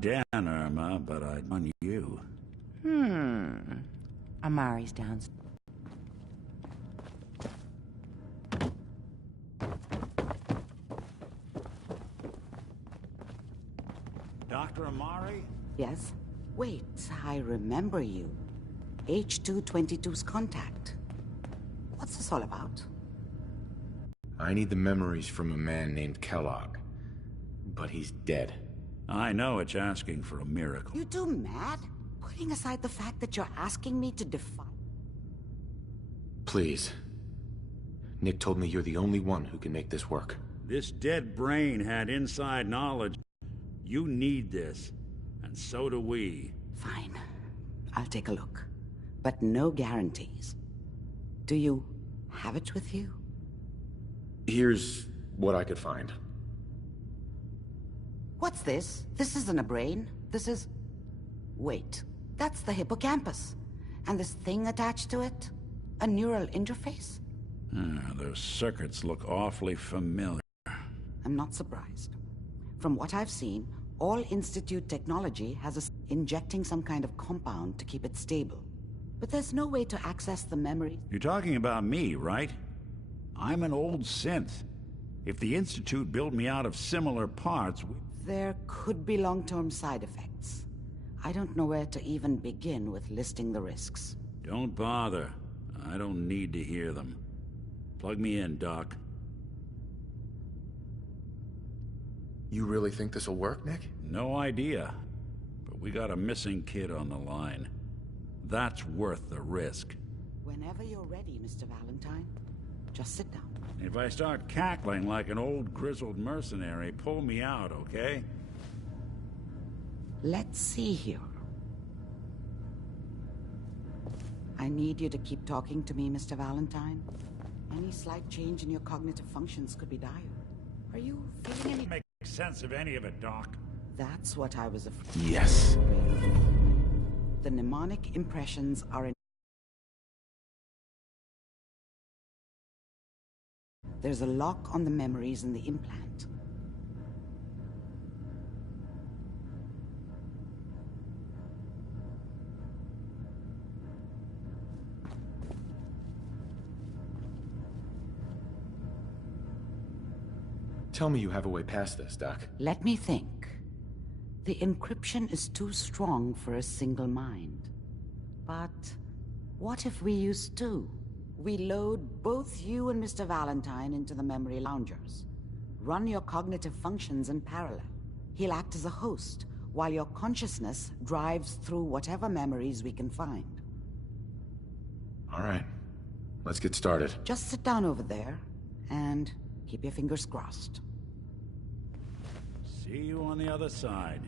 Dan, Irma, but I'd on you. Amari's downstairs. Dr. Amari? Yes? Wait, I remember you. H222's contact. What's this all about? I need the memories from a man named Kellogg. But he's dead. I know it's asking for a miracle. You two mad? Putting aside the fact that you're asking me to defy... Please. Nick told me you're the only one who can make this work. This dead brain had inside knowledge. You need this, and so do we. Fine. I'll take a look. But no guarantees. Do you have it with you? Here's what I could find. What's this? This isn't a brain. This is... Wait. That's the hippocampus. And this thing attached to it? A neural interface? Those circuits look awfully familiar. I'm not surprised. From what I've seen, all Institute technology has injecting some kind of compound to keep it stable. But there's no way to access the memory. You're talking about me, right? I'm an old synth. If the Institute built me out of similar parts... There could be long-term side effects. I don't know where to even begin with listing the risks. Don't bother. I don't need to hear them. Plug me in, Doc. You really think this'll work, Nick? No idea. But we got a missing kid on the line. That's worth the risk. Whenever you're ready, Mr. Valentine. Just sit down. If I start cackling like an old grizzled mercenary, pull me out, okay? Let's see here. I need you to keep talking to me, Mr. Valentine. Any slight change in your cognitive functions could be dire. Are you feeling any... Make sense of any of it, Doc. That's what I was afraid. Yes. The mnemonic impressions are in... There's a lock on the memories in the implant. Tell me you have a way past this, Doc. Let me think. The encryption is too strong for a single mind. But what if we use two? We load both you and Mr. Valentine into the memory loungers. Run your cognitive functions in parallel. He'll act as a host, while your consciousness drives through whatever memories we can find. All right. Let's get started. Just sit down over there, and keep your fingers crossed. See you on the other side.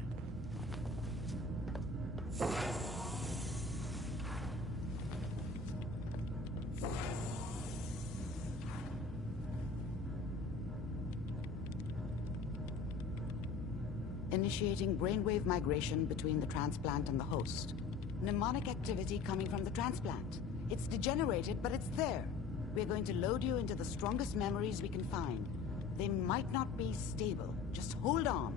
Initiating brainwave migration between the transplant and the host. Mnemonic activity coming from the transplant. It's degenerated, but it's there. We're going to load you into the strongest memories we can find. They might not be stable. Just hold on.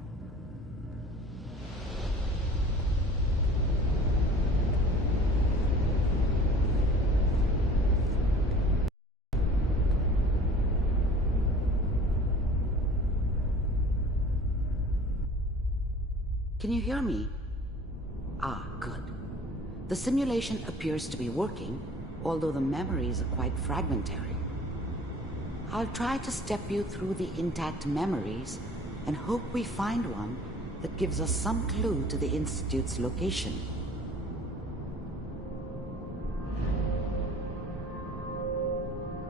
Can you hear me? Ah, good. The simulation appears to be working, although the memories are quite fragmentary. I'll try to step you through the intact memories and hope we find one that gives us some clue to the Institute's location.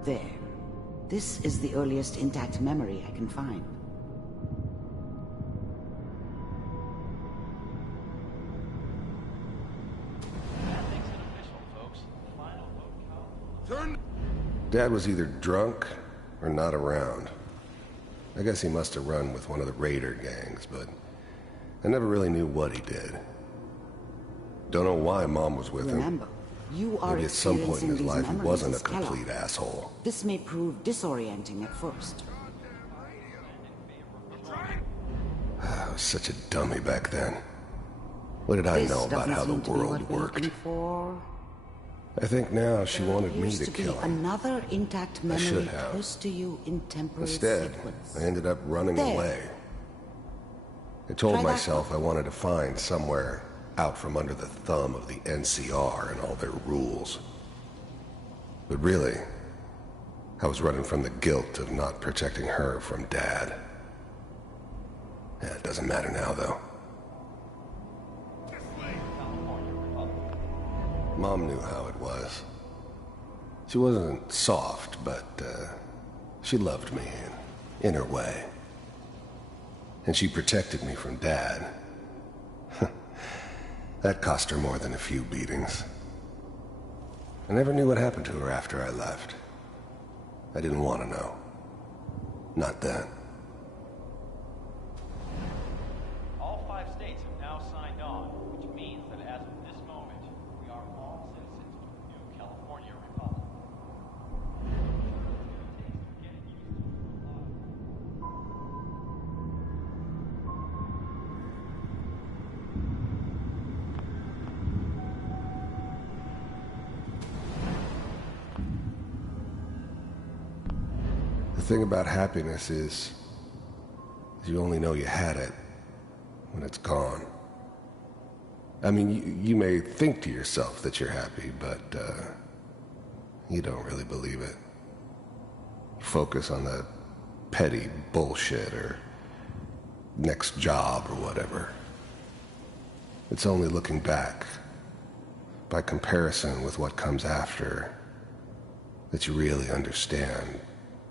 There. This is the earliest intact memory I can find. Dad was either drunk or not around. I guess he must have run with one of the raider gangs, but I never really knew what he did. Don't know why Mom was with him. Remember, you are Maybe at some point in his experiencing life these he memories wasn't a as Kellogg. complete asshole. This may prove disorienting at first. I was such a dummy back then. What did I This know about doesn't how the seem to be world what we're worked? looking for. I think now she wanted me Used to to be kill him. another intact I memory should have. close to you in temporal Instead, sequence. I ended up running There. away. I told Try that myself I wanted to find somewhere out from under the thumb of the NCR and all their rules. But really, I was running from the guilt of not protecting her from Dad. Yeah, it doesn't matter now, though. Mom knew how it was. She wasn't soft, but she loved me in her way. And she protected me from Dad. That cost her more than a few beatings. I never knew what happened to her after I left. I didn't want to know. Not then. All 5 states have now signed on, which means that as of this moment, we are all citizens of the new California Republic. The thing about happiness is you only know you had it when it's gone. I mean, you may think to yourself that you're happy, but you don't really believe it. Focus on the petty bullshit or next job or whatever. It's only looking back, by comparison with what comes after, that you really understand.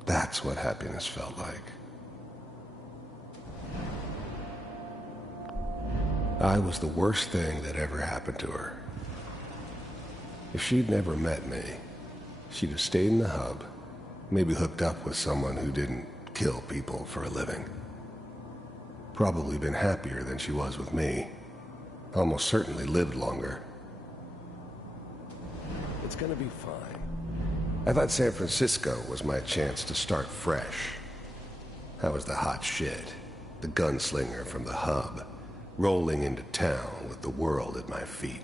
That's what happiness felt like. I was the worst thing that ever happened to her. If she'd never met me, she'd have stayed in the hub, maybe hooked up with someone who didn't kill people for a living. Probably been happier than she was with me. Almost certainly lived longer. It's gonna be fine. I thought San Francisco was my chance to start fresh. I was the hot shit, the gunslinger from the hub, rolling into town with the world at my feet.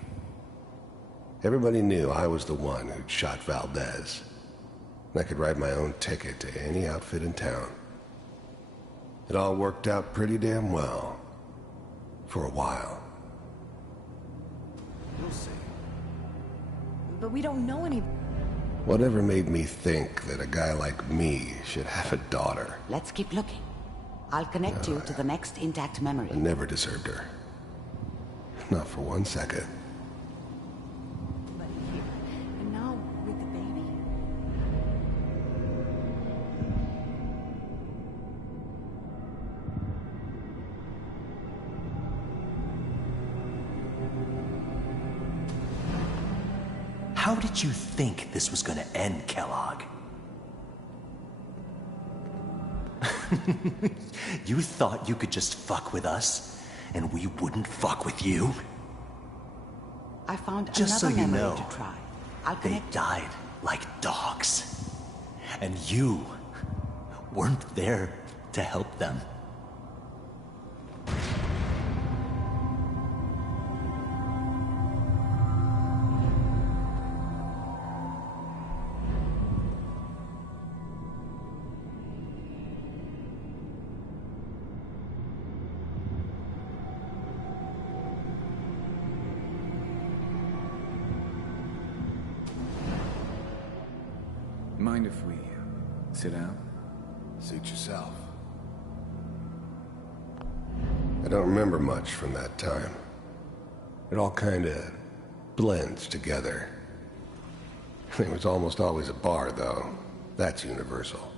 Everybody knew I was the one who'd shot Valdez. And I could write my own ticket to any outfit in town. It all worked out pretty damn well. For a while. You'll see. But we don't know any... Whatever made me think that a guy like me should have a daughter? Let's keep looking. I'll connect you to the next intact memory. I never deserved her. Not for 1 second. But here, and now with the baby. How did you think this was gonna end, Kellogg? You thought you could just fuck with us, and we wouldn't fuck with you? I found Just so another you memory know, to try. I'll they connect. died like dogs. And you weren't there to help them. Mind if we sit down? Suit yourself. I don't remember much from that time. It all kinda blends together. There was almost always a bar, though. That's universal.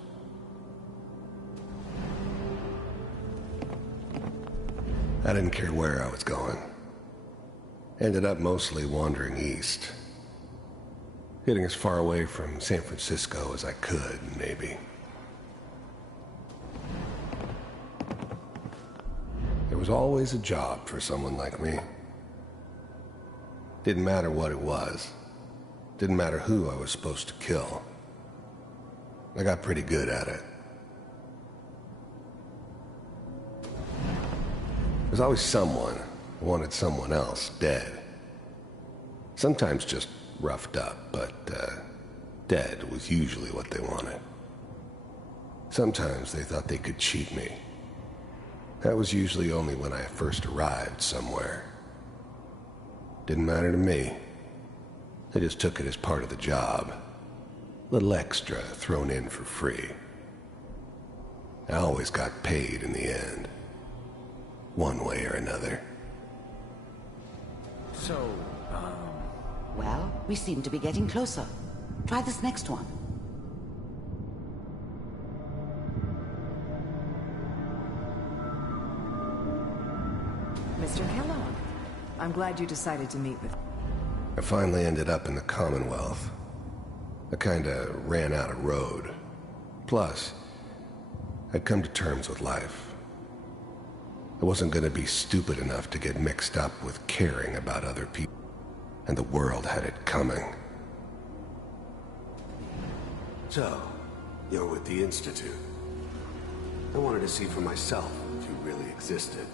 I didn't care where I was going. Ended up mostly wandering east. Getting as far away from San Francisco as I could, maybe. There was always a job for someone like me. Didn't matter what it was. Didn't matter who I was supposed to kill. I got pretty good at it. There's always someone wanted someone else dead. Sometimes just roughed up, but dead was usually what they wanted. Sometimes they thought they could cheat me. That was usually only when I first arrived somewhere. Didn't matter to me. They just took it as part of the job. Little extra thrown in for free. I always got paid in the end. One way or another. So, Well, we seem to be getting closer. Try this next one. Mr. Kellogg, I'm glad you decided to meet with... I finally ended up in the Commonwealth. I kinda ran out of road. Plus, I'd come to terms with life. I wasn't gonna be stupid enough to get mixed up with caring about other people. And the world had it coming. So, you're with the Institute. I wanted to see for myself if you really existed.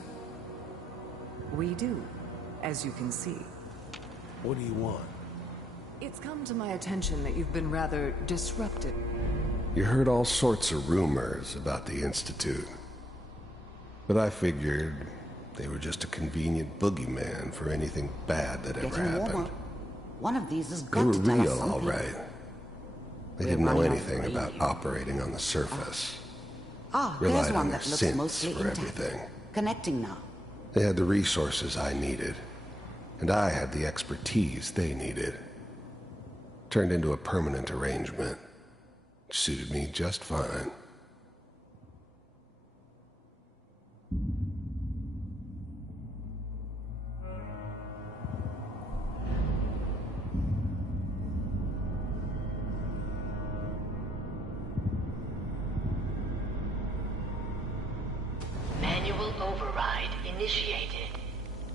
We do, as you can see. What do you want? It's come to my attention that you've been rather disruptive. You heard all sorts of rumors about the Institute. But I figured they were just a convenient boogeyman for anything bad that ever Getting happened. warmer. One of these is They got were to tell us real, all something. right. They We're didn't know running out anything of about range. operating on the surface. Ah, there's Relied on one their that looks synths mostly for intact. everything. Connecting now. They had the resources I needed, and I had the expertise they needed. Turned into a permanent arrangement. Suited me just fine. Manual override initiated.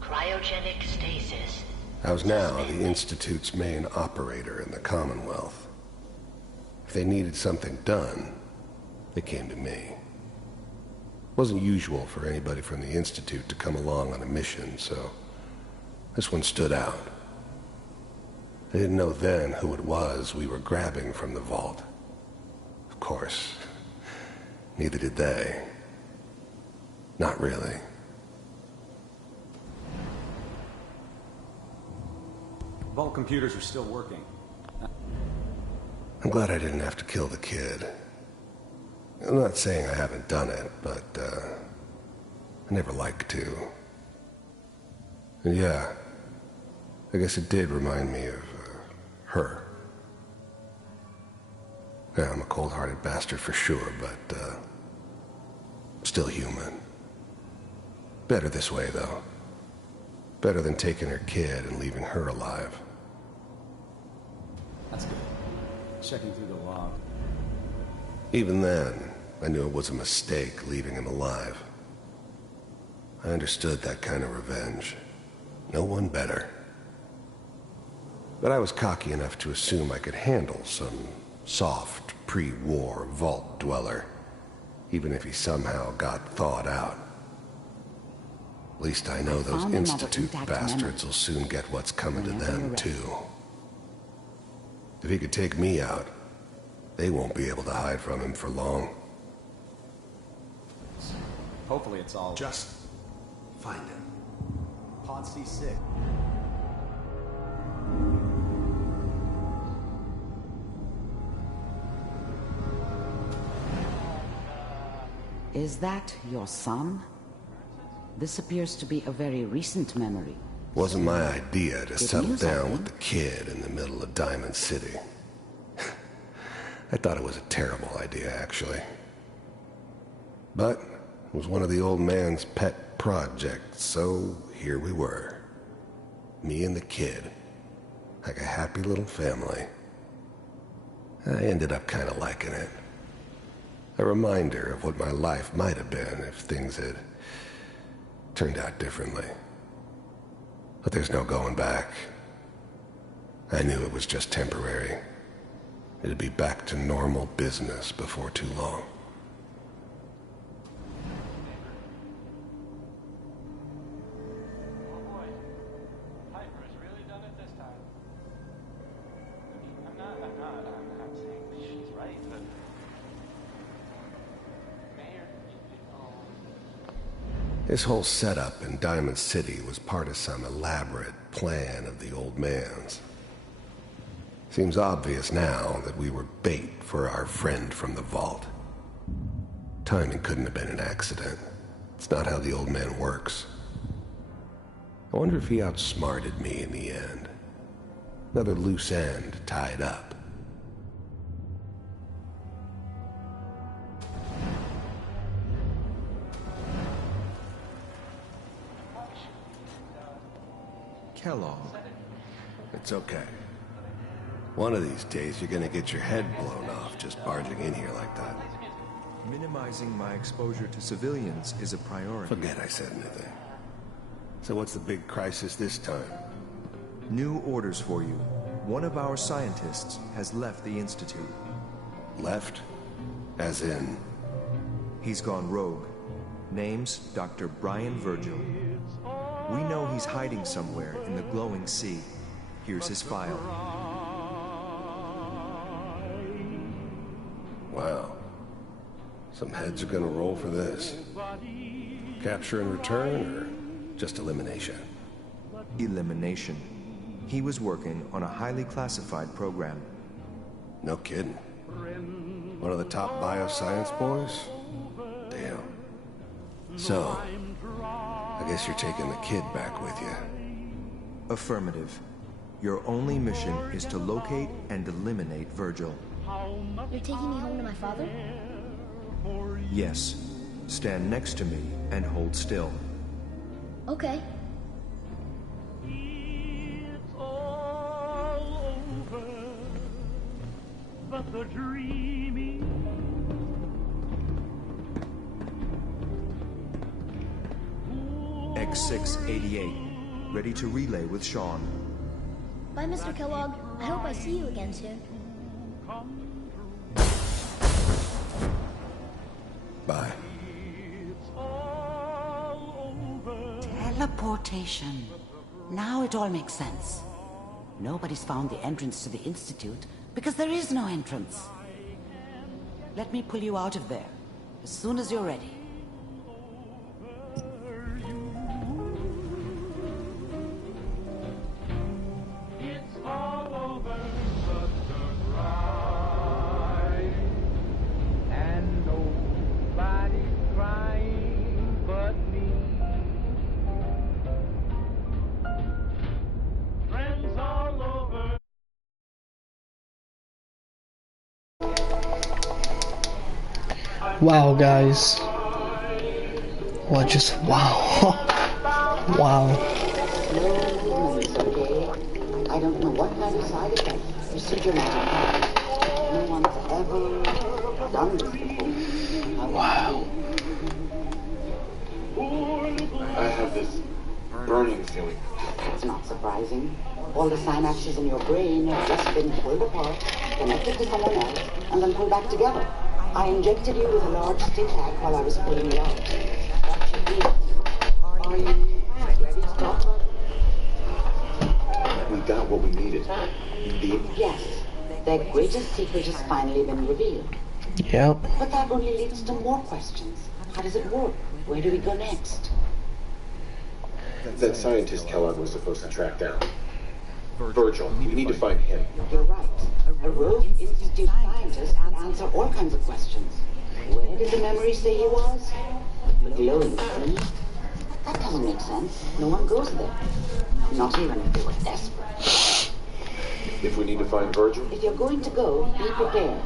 Cryogenic stasis. I was now the Institute's main operator in the Commonwealth. If they needed something done, they came to me. It wasn't usual for anybody from the Institute to come along on a mission, so this one stood out. I didn't know then who it was we were grabbing from the vault. Of course, neither did they. Not really. Vault computers are still working. I'm glad I didn't have to kill the kid. I'm not saying I haven't done it, but, I never liked to. And yeah, I guess it did remind me of, her. Yeah, I'm a cold-hearted bastard for sure, but, still human. Better this way, though. Better than taking her kid and leaving her alive. That's good. Checking through the log. Even then, I knew it was a mistake leaving him alive. I understood that kind of revenge. No one better. But I was cocky enough to assume I could handle some soft, pre-war vault dweller, even if he somehow got thawed out. At least I know those found another Institute intact bastards memory. will soon get what's coming to Whenever them, you're ready. too. If he could take me out, they won't be able to hide from him for long. Hopefully it's all... Just find him. Pod C6. Is that your son? This appears to be a very recent memory. Wasn't my idea to Good settle news, I down think. with the kid in the middle of Diamond City. I thought it was a terrible idea, actually. But it was one of the old man's pet projects, so here we were. Me and the kid. Like a happy little family. I ended up kind of liking it. A reminder of what my life might have been if things had turned out differently. But there's no going back. I knew it was just temporary. It'd be back to normal business before too long. This whole setup in Diamond City was part of some elaborate plan of the old man's. Seems obvious now that we were bait for our friend from the vault. Timing couldn't have been an accident. It's not how the old man works. I wonder if he outsmarted me in the end. Another loose end tied up. Kellogg. It's okay. One of these days you're gonna get your head blown off just barging in here like that. Minimizing my exposure to civilians is a priority. Forget I said anything. So what's the big crisis this time? New orders for you. One of our scientists has left the Institute. Left? As in? He's gone rogue. Name's Dr. Brian Virgil. We know he's hiding somewhere in the glowing sea. Here's his file. Wow. Some heads are gonna roll for this. Capture and return, or just elimination? Elimination. He was working on a highly classified program. No kidding. One of the top bioscience boys? Damn. So, I guess you're taking the kid back with you. Affirmative. Your only mission is to locate and eliminate Virgil. You're taking me home to my father? Yes. Stand next to me and hold still. Okay. It's all over, but the dreaming. X688. Ready to relay with Sean. Bye, Mr. Kellogg. I hope I see you again soon. Bye. Teleportation. Now it all makes sense. Nobody's found the entrance to the Institute because there is no entrance. Let me pull you out of there as soon as you're ready. Wow, guys. Well, just wow. Wow. I don't know what kind of side effect procedure matter. No one's ever done this before. Wow. I have this burning feeling. It's not surprising. All the synapses in your brain have just been pulled apart, connected to someone else, and then pulled back together. I injected you with a large stick pack while I was pulling you out. That should be it. Are you ready to talk? We got what we needed. Yes. Their greatest secret has finally been revealed. Yep. But that only leads to more questions. How does it work? Where do we go next? That scientist Kellogg was supposed to track down. Virgil. We need to find him. You're right. A rogue Institute scientist can answer all kinds of questions. Where did the memory say he was? The glowing sea? That doesn't make sense. No one goes there. Not even if they were desperate. If we need to find Virgil? If you're going to go, be prepared.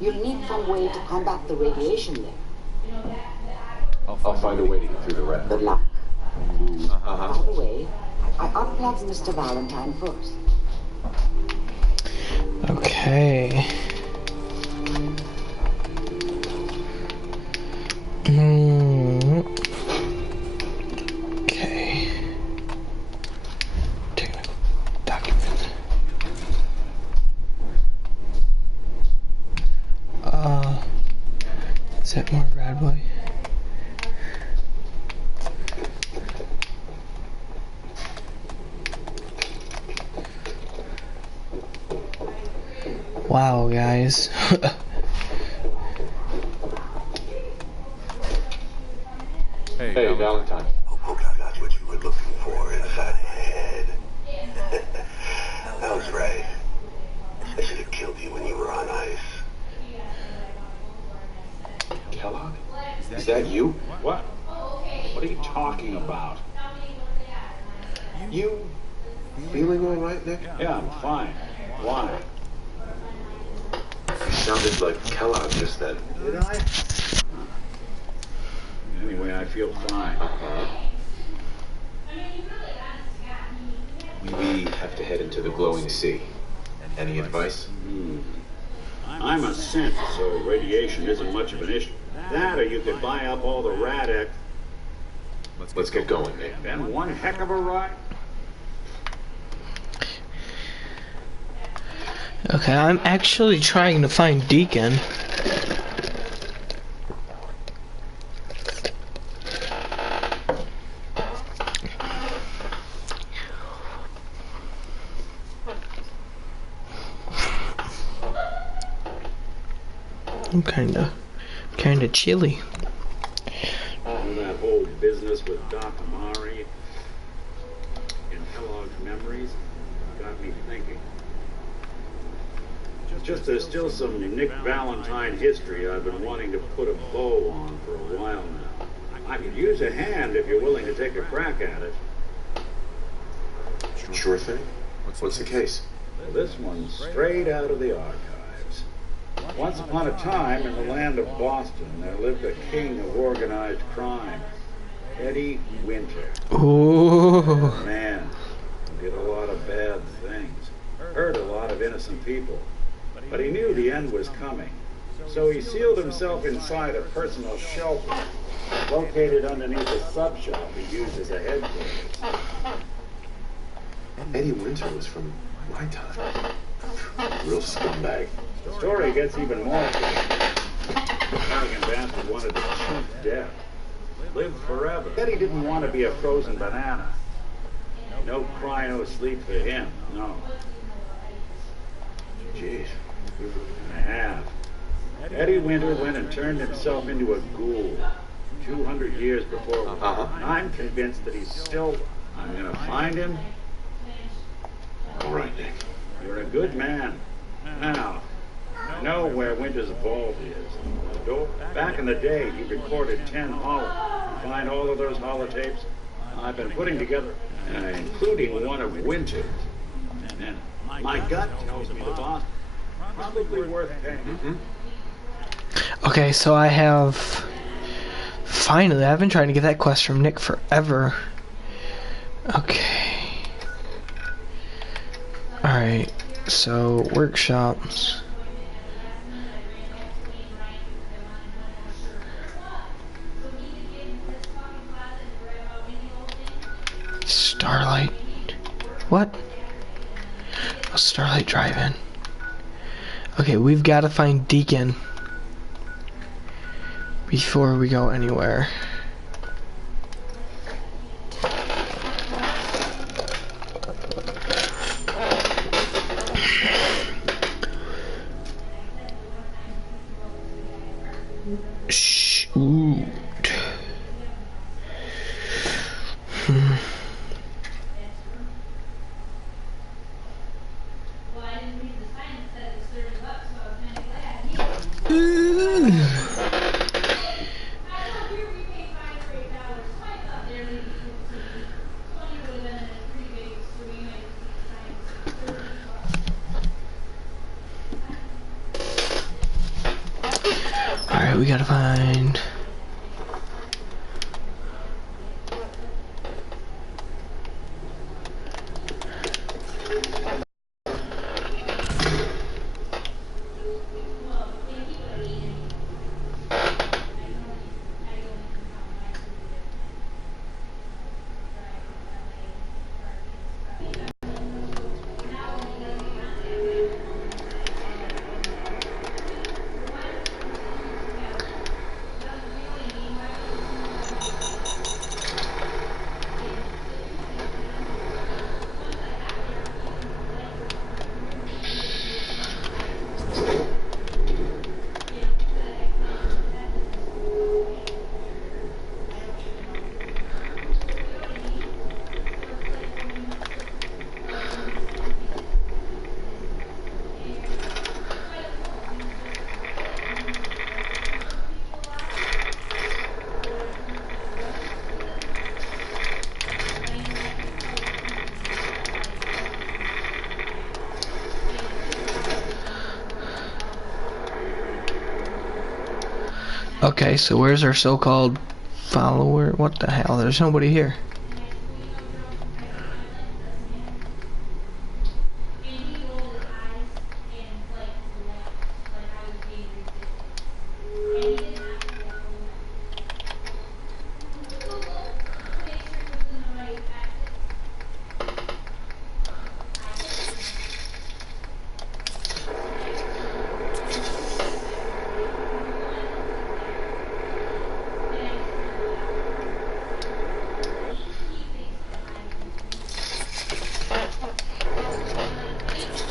You'll need some way to combat the radiation there. I'll find a way to get through the rest. Good luck. And by the way, I unplugged Mr. Valentine first. Okay. Okay. Technical document. Is that more Radway? Wow, guys. Hey, Hey, Valentine. Hope I got what you were looking for inside my head. I was right. I should have killed you when you were on ice. Kellogg? Is that you? What? What are you talking about? You feeling all right, Nick? Yeah, I'm fine. Why? You sounded like Kellogg just then. Did I? Anyway, I feel fine. We have to head into the glowing sea. Any advice? I'm a synth, so radiation isn't much of an issue. That, or you could buy up all the Rad-X. Let's get going, Nick. Been one heck of a ride. Okay, I'm actually trying to find Deacon. I'm kinda chilly. That whole business with Doc Amari and Kellogg's memories got me thinking. Just there's still some Nick Valentine history I've been wanting to put a bow on for a while now. I could use a hand if you're willing to take a crack at it. Sure thing. What's the case? Well, this one's straight out of the archives. Once upon a time, in the land of Boston, there lived a king of organized crime, Eddie Winter. Ooh. Man, he did a lot of bad things, hurt a lot of innocent people. But he knew the end was coming, so he sealed himself inside a personal shelter located underneath a sub shop he used as a headquarters. Eddie Winter was from my time. Real scumbag. The story gets even more interesting. The Italian bastard wanted to cheat death. Lived forever. Eddie didn't want to be a frozen banana. No cry, no sleep for him, no. Jeez. I have. Eddie Winter went and turned himself into a ghoul 200 years before. I'm convinced that he's still. I'm gonna find him. All right, Nick. You're a good man. Now, I know where Winter's vault is. Back in the day, he recorded 10 find all of those holotapes. I've been putting together, including one of Winter's. And my gut tells me the boss probably worth paying. Okay, so I have finally. I've been trying to get that quest from Nick forever. Okay. All right. So workshops. Starlight. What? Oh, Starlight Drive-In. Okay, we've got to find Deacon before we go anywhere. Shoot. Alright, we gotta find... Okay, so where's our so-called follower? What the hell? There's nobody here.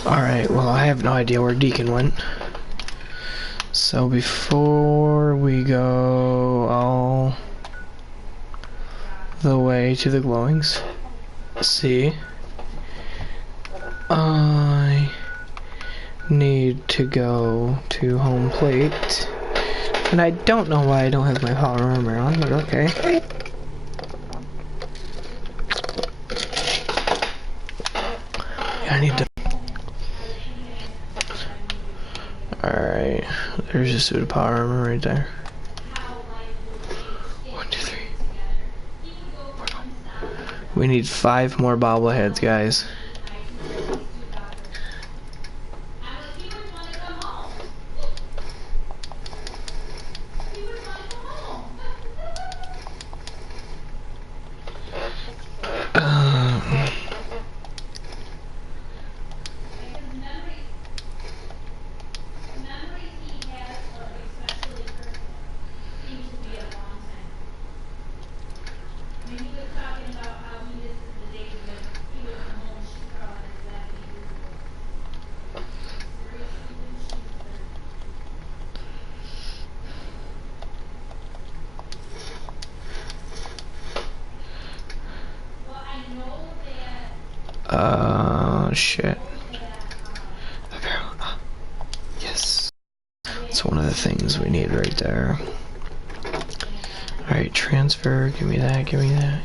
Alright, well I have no idea where Deacon went. So before we go all the way to the glowing sea, I need to go to home plate. And I don't know why I don't have my power armor on, but okay. I need to. Alright, there's a suit of power armor right there. 1, 2, 3. We need 5 more bobbleheads, guys. Shit. Yes. That's one of the things we need right there. Alright, transfer, give me that, give me that.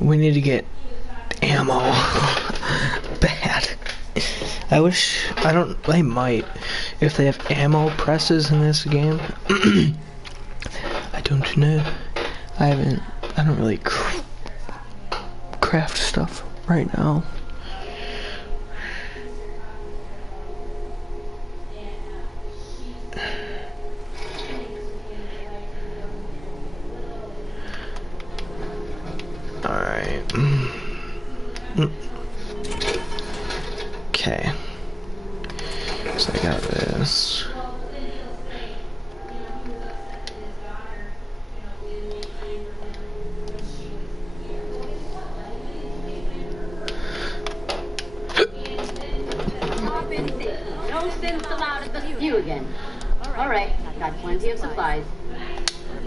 We need to get ammo. Bad. They might. If they have ammo presses in this game. I don't know. I don't really craft stuff right now. Okay. So I got this. You again. All right, I've got plenty of supplies.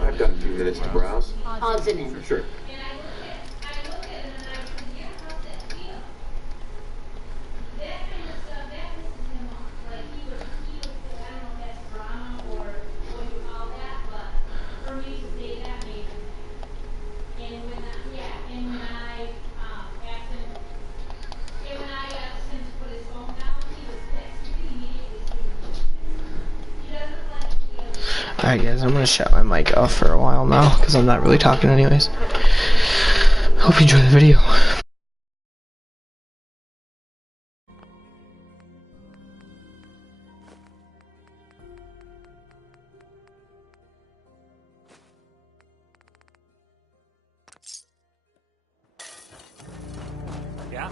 I've got a few minutes to browse. Odds and ends. Sure. Alright guys, I'm gonna shut my mic off for a while now, because I'm not really talking anyways. Hope you enjoy the video. Yeah?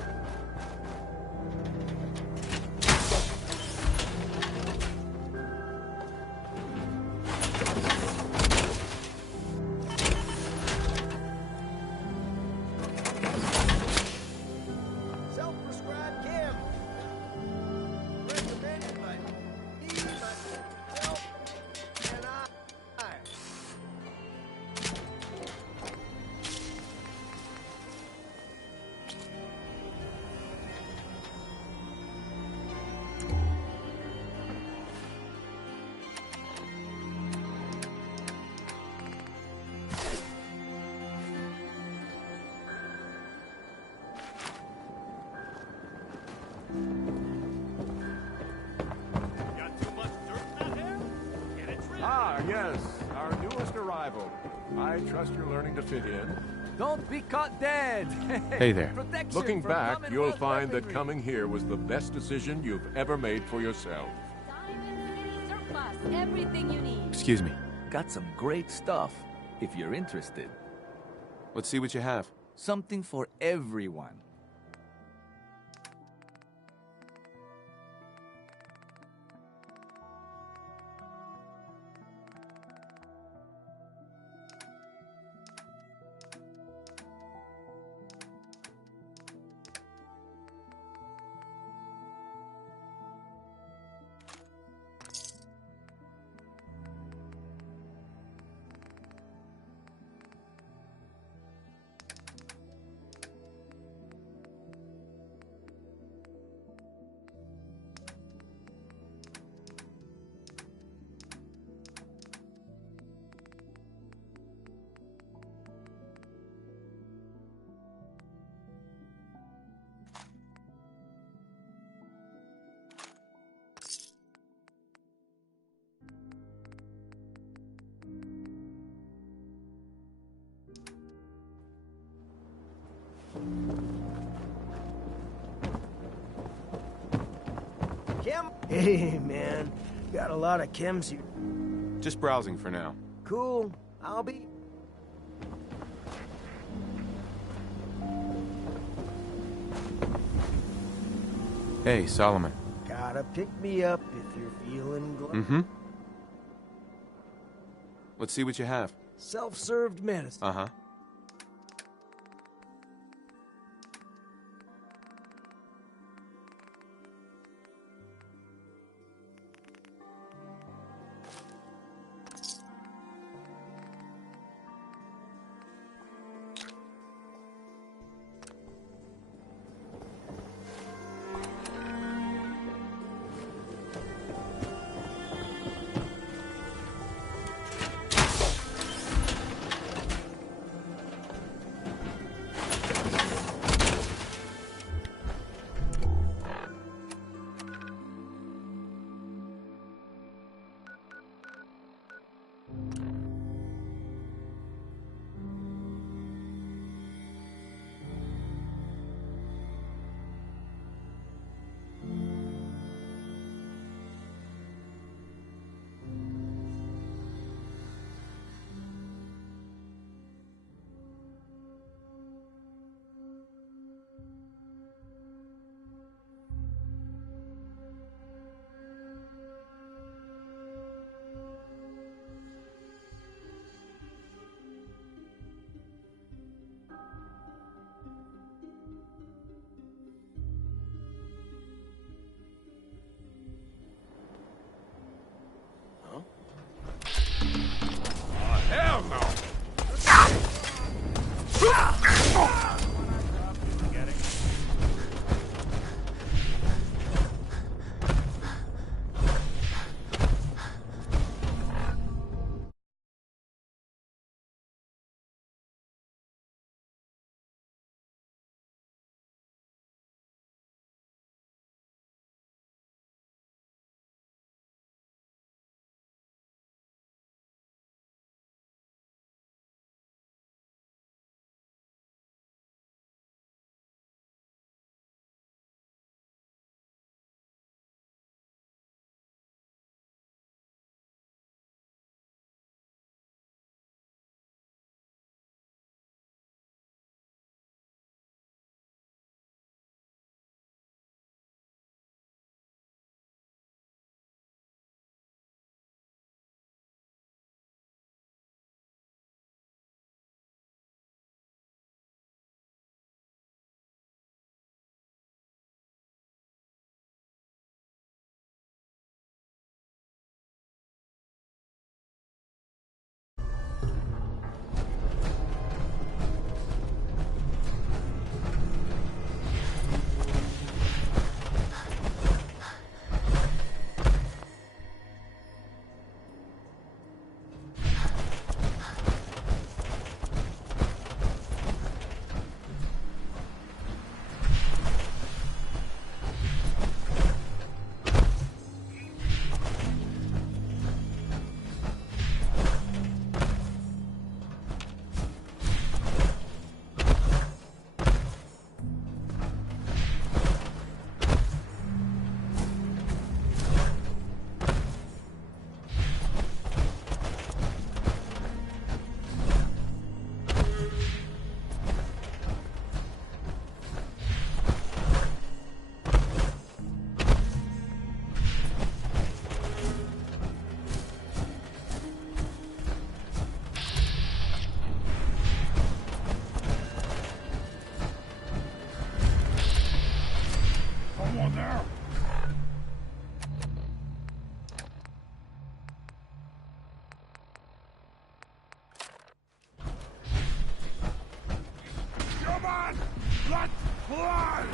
arrival. I trust you're learning to fit in. Don't be caught dead. Hey there. Protection Looking from back, you'll Commonwealth find that weaponry. coming here was the best decision you've ever made for yourself. Surplus, everything you need. Excuse me. Got some great stuff, if you're interested. Let's see what you have. Something for everyone. Chem? Hey, man. Got a lot of chems here. Just browsing for now. Cool. I'll be... Hey, Solomon. Gotta pick me up if you're feeling... Mm-hmm. Let's see what you have. Self-served medicine. Uh-huh. on! Let's fly!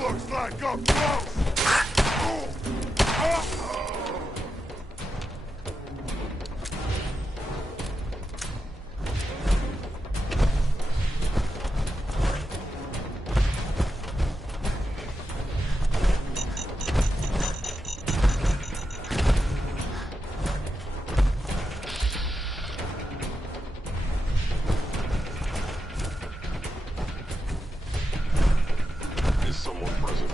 Looks like up close! Is someone present?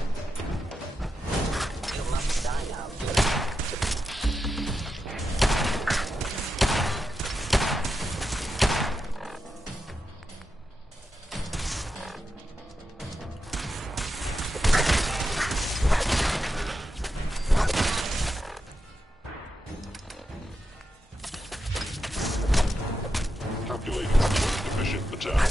Calculating efficient attack.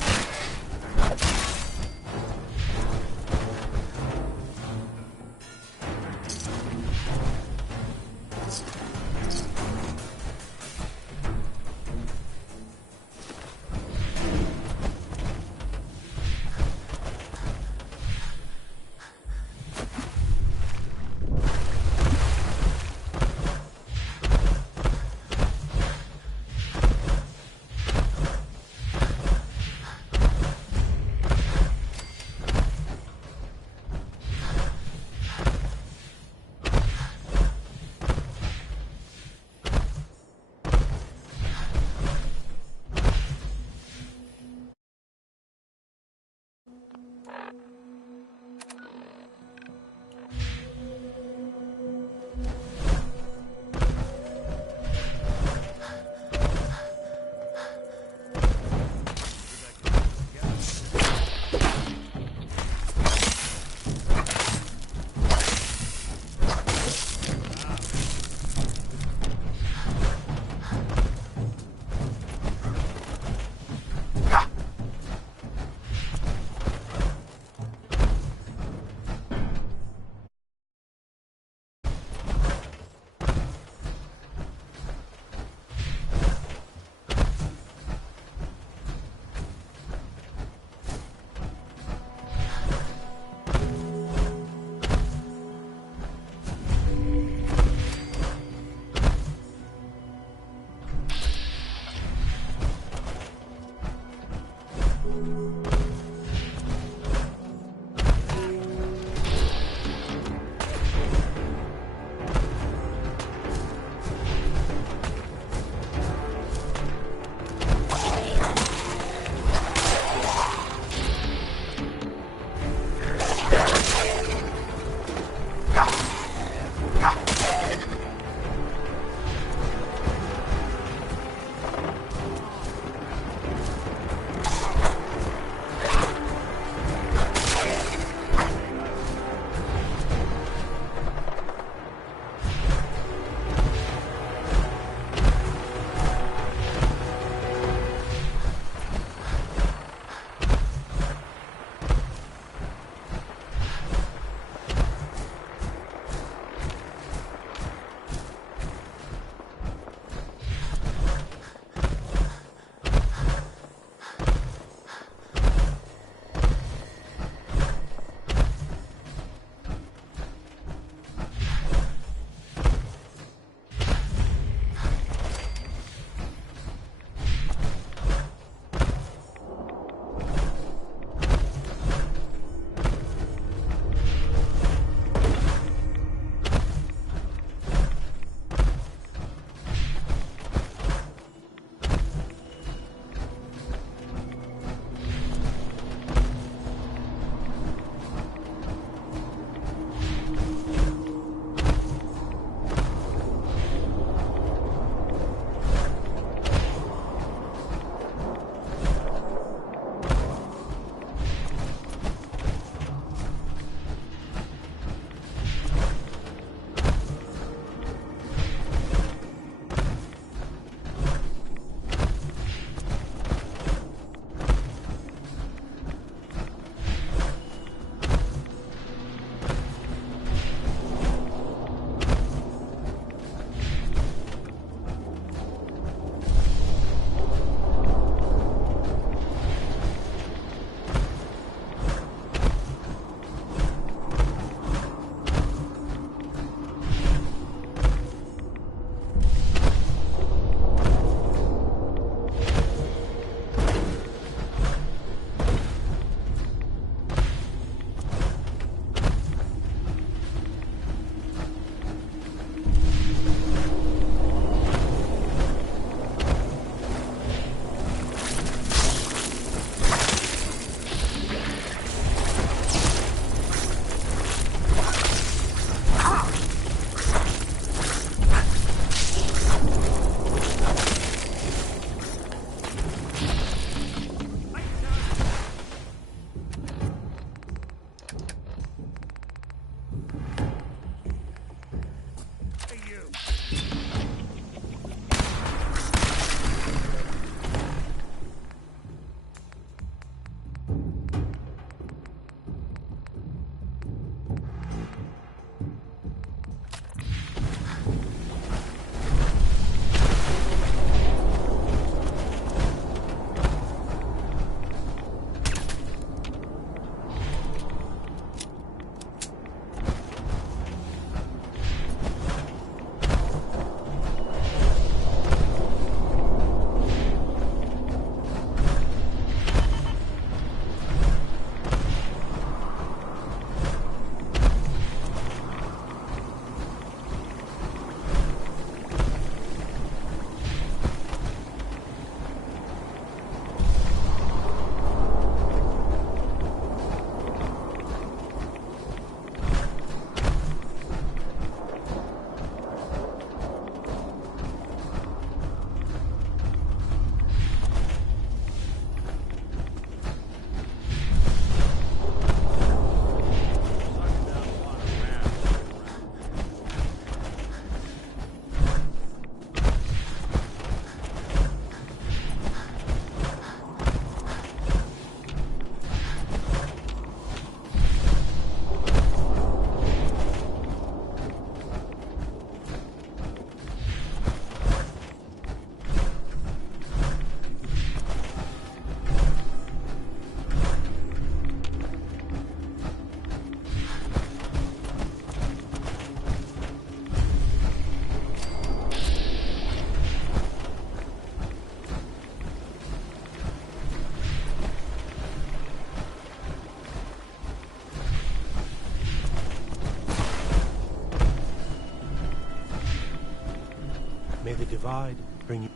the divide bring you...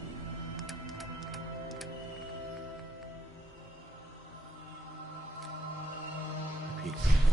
Peace.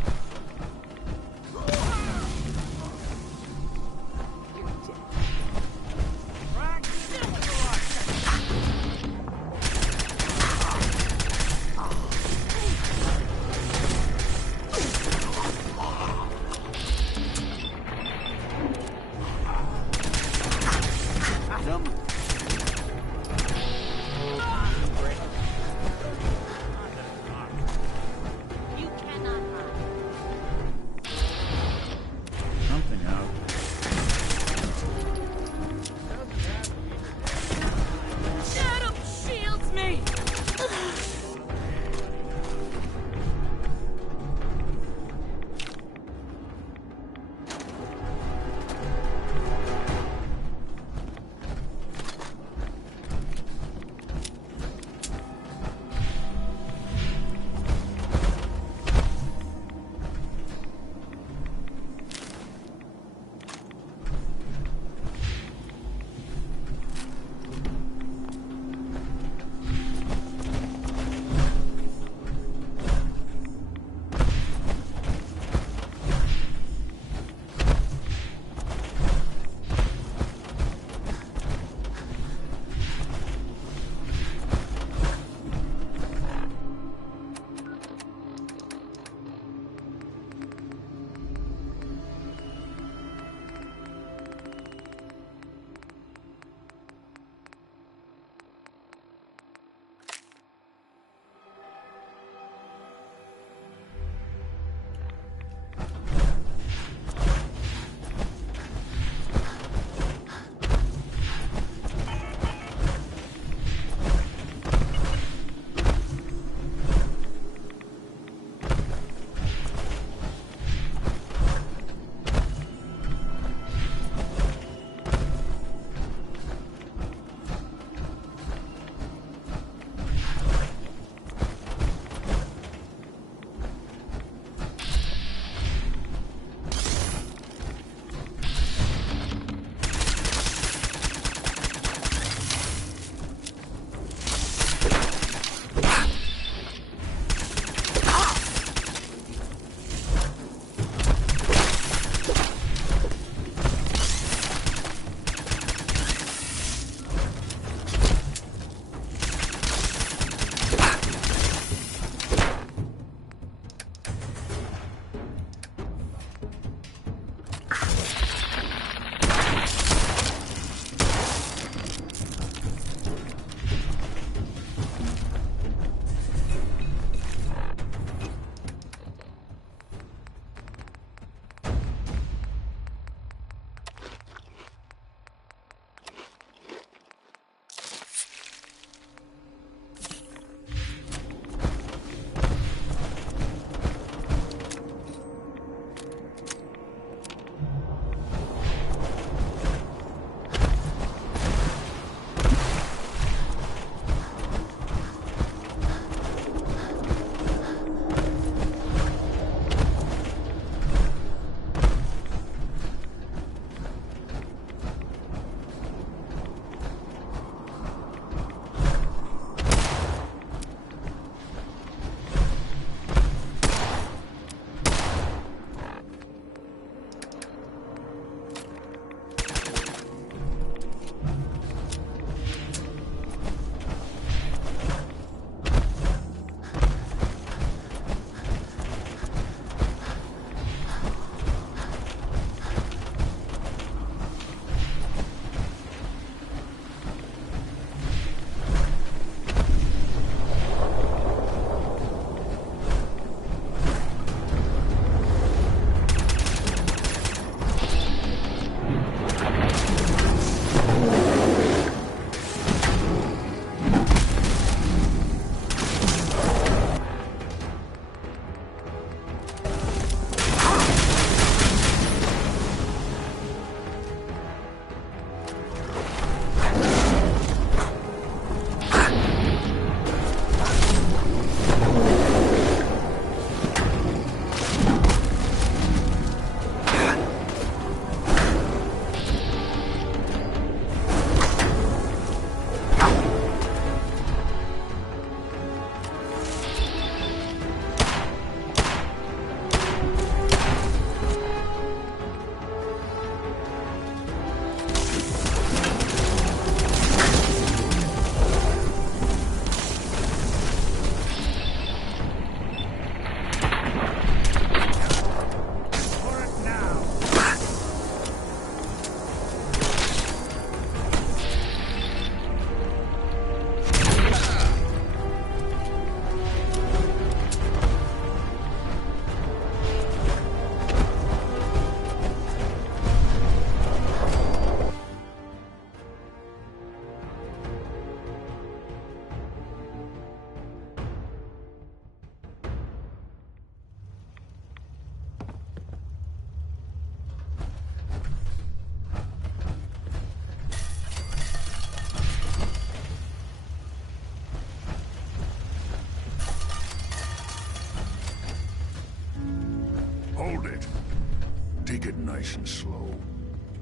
Take it nice and slow.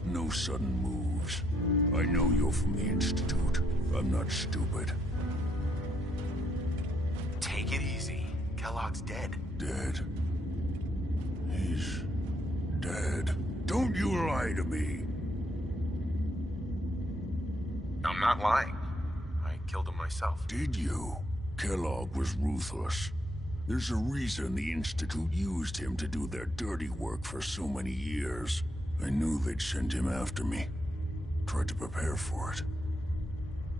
No sudden moves. I know you're from the Institute. I'm not stupid. Take it easy. Kellogg's dead. Dead? He's dead. Don't you lie to me! I'm not lying. I killed him myself. Did you? Kellogg was ruthless. There's a reason the Institute used him to do their dirty work for so many years. I knew they'd send him after me. Tried to prepare for it.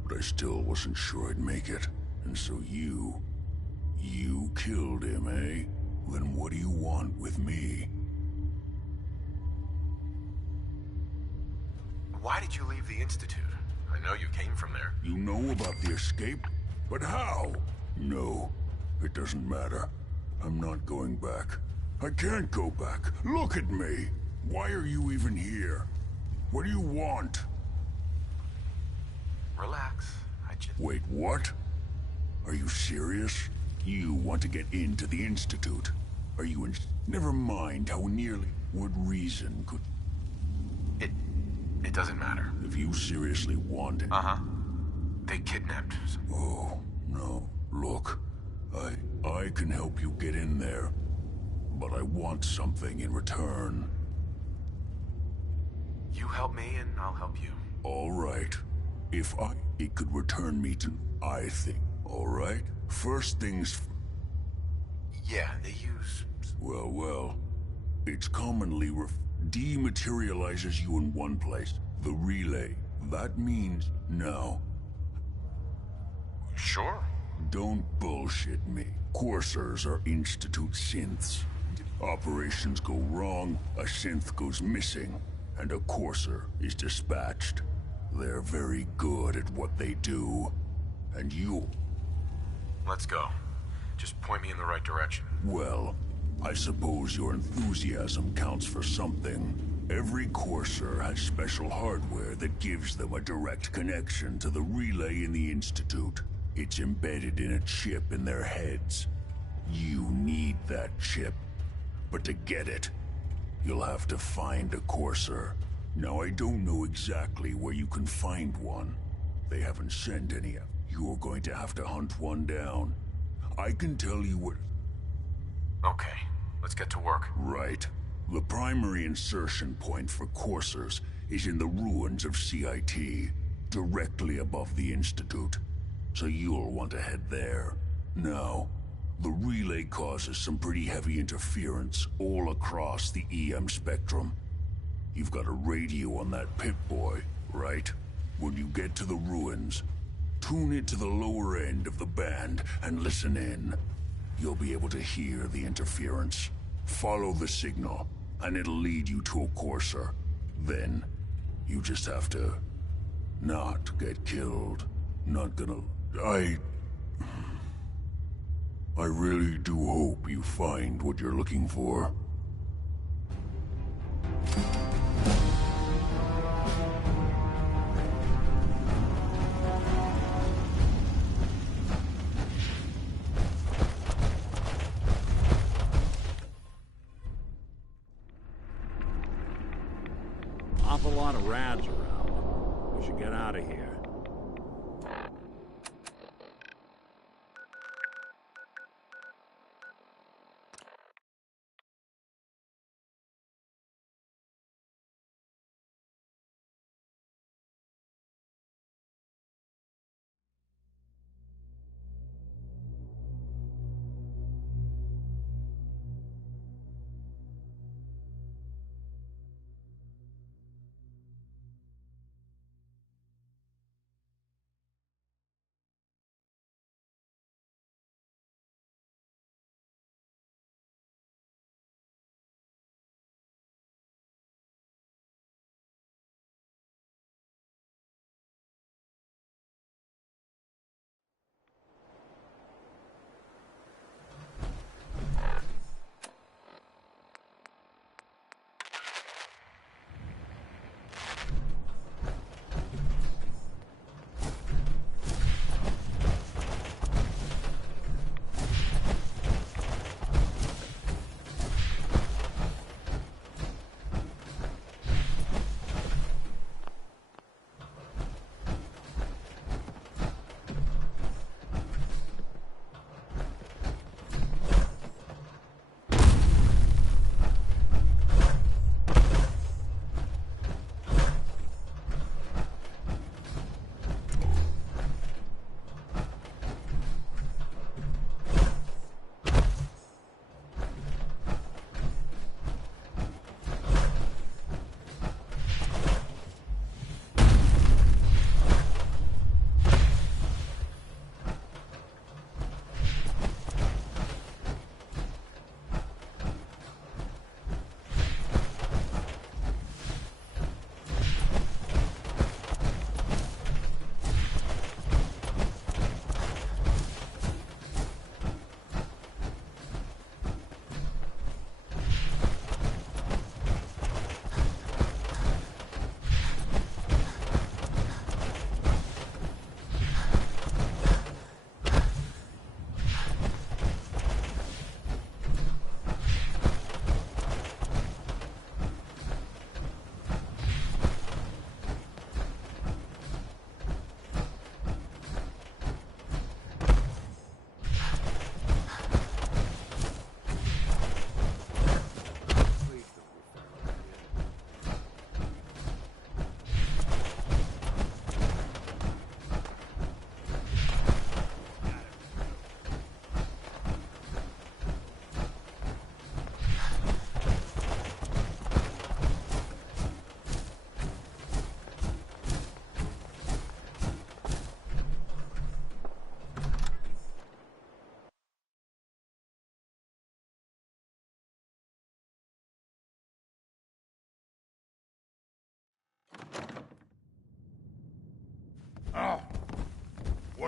But I still wasn't sure I'd make it. And so you killed him, eh? Then what do you want with me? Why did you leave the Institute? I know you came from there. You know about the escape? But how? No, it doesn't matter. I'm not going back. I can't go back. Look at me! Why are you even here? What do you want? Relax. Wait, what? Are you serious? You want to get into the Institute? Are you in... Never mind how nearly... What reason could... It doesn't matter. If you seriously want it... Uh-huh. They kidnapped... Oh, no. Look, I can help you get in there. But I want something in return. You help me and I'll help you. All right. It could return me to... I think. All right? First things... Yeah, they use... Well. It's commonly dematerializes you in one place. The relay. That means... Now. Sure. Don't bullshit me. Coursers are Institute synths. Operations go wrong, a synth goes missing, and a Courser is dispatched. They're very good at what they do. And you... Let's go. Just point me in the right direction. Well, I suppose your enthusiasm counts for something. Every Courser has special hardware that gives them a direct connection to the relay in the Institute. It's embedded in a chip in their heads. You need that chip. But to get it, you'll have to find a Courser. Now, I don't know exactly where you can find one. They haven't sent any. You're going to have to hunt one down. I can tell you what... Okay, let's get to work. Right. The primary insertion point for Coursers is in the ruins of CIT, directly above the Institute. So you'll want to head there. Now, the relay causes some pretty heavy interference all across the EM spectrum. You've got a radio on that Pip-Boy, right? When you get to the ruins, tune it to the lower end of the band and listen in. You'll be able to hear the interference. Follow the signal, and it'll lead you to a Courser. Then, you just have to not get killed. Not gonna... I really do hope you find what you're looking for. Awful lot of rads around. We should get out of here.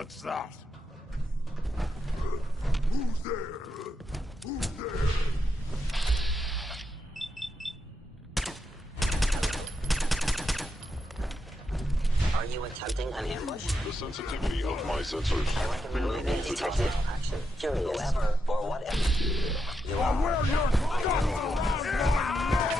What's that? Who's there? Who's there? Are you attempting an ambush? The sensitivity of my sensors. Variable to traffic. Action. Curious. Whoever or whatever. You are. Wear your stuff around my neck!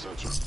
Sensors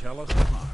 tell us apart.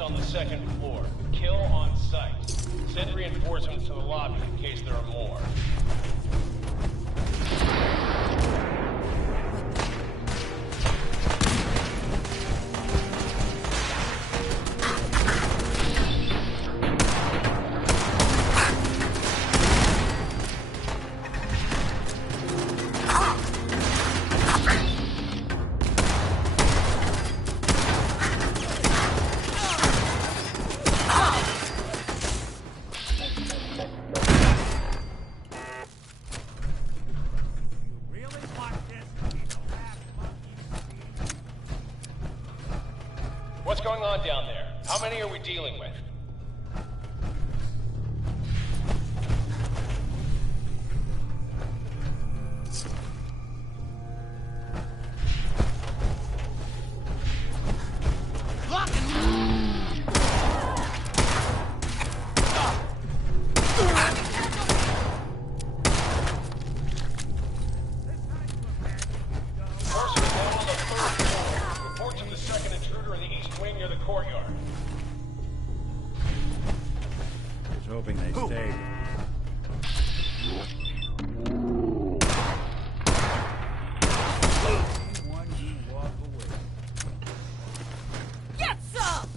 On the second floor. Kill on sight. Send reinforcements to the lobby in case there are more. What's going on down there? How many are we dealing with? Hoping they stayed. Get some!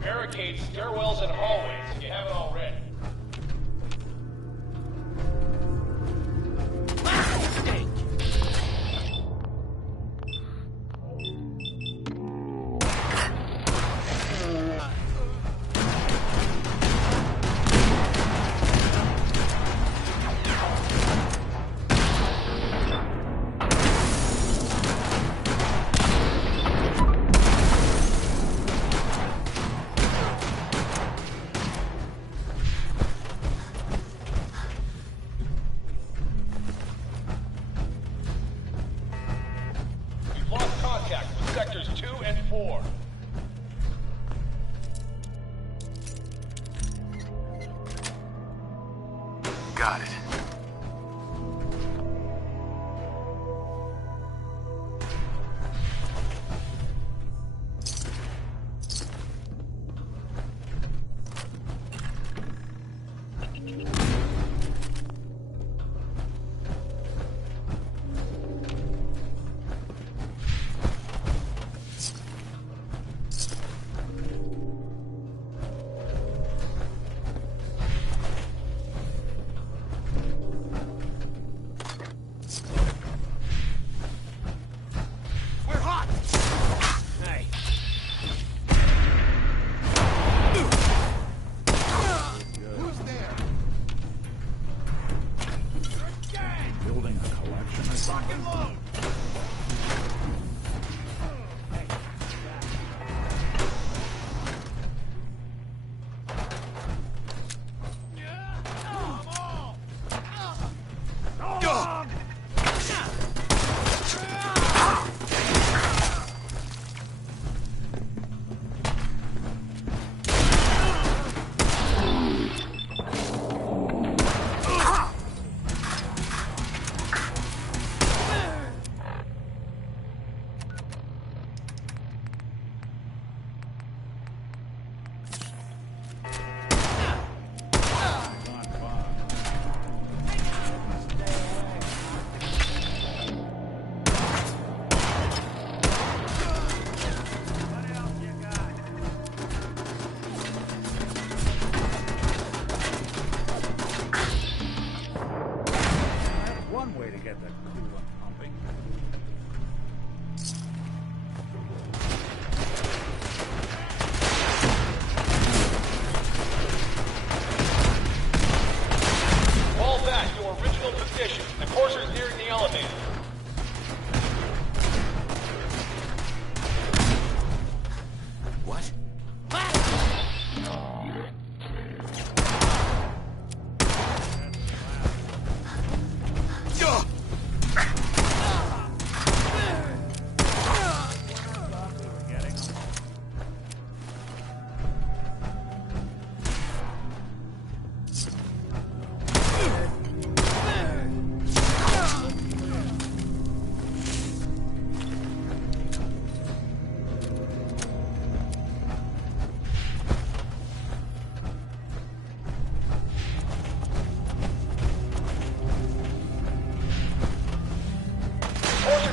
Barricades, stairwells, and hallways if you haven't already. 4. Got it.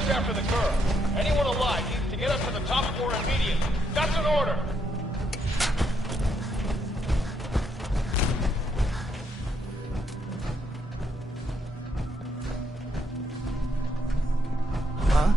After the girl. Anyone alive needs to get up to the top floor immediately. That's an order. Huh?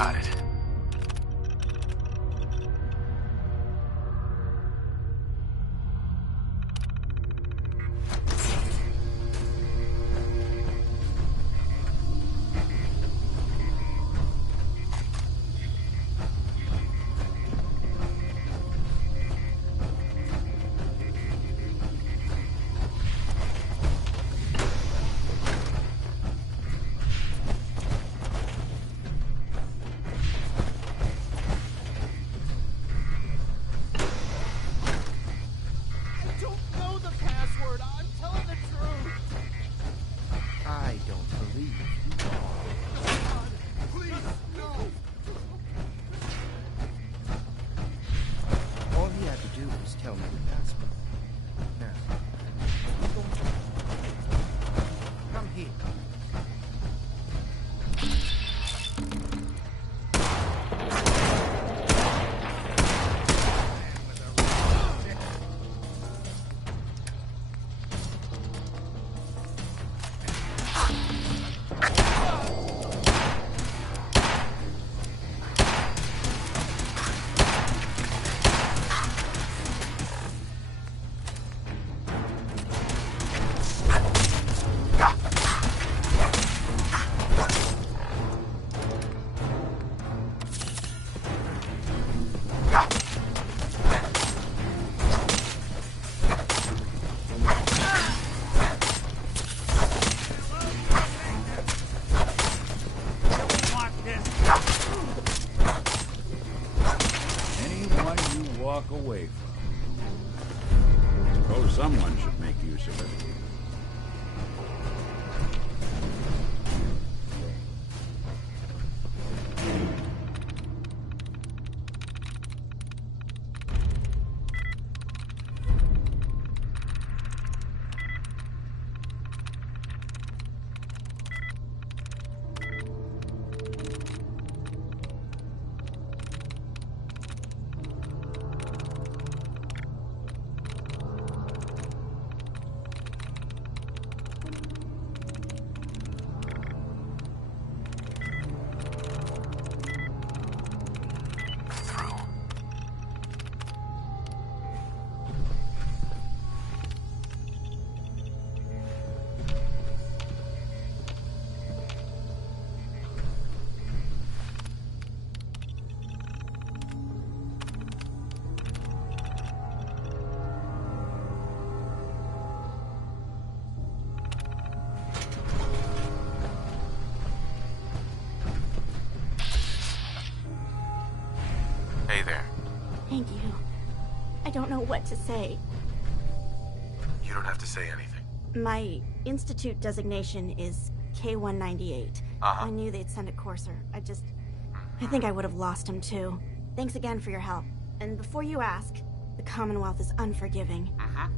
got it. Away from. Suppose someone should make use of it. Hey there. Thank you. I don't know what to say. You don't have to say anything. My Institute designation is K-198. Uh-huh. I knew they'd send a courser. I think I would have lost him too. Thanks again for your help. And before you ask, the Commonwealth is unforgiving. Mm-hmm.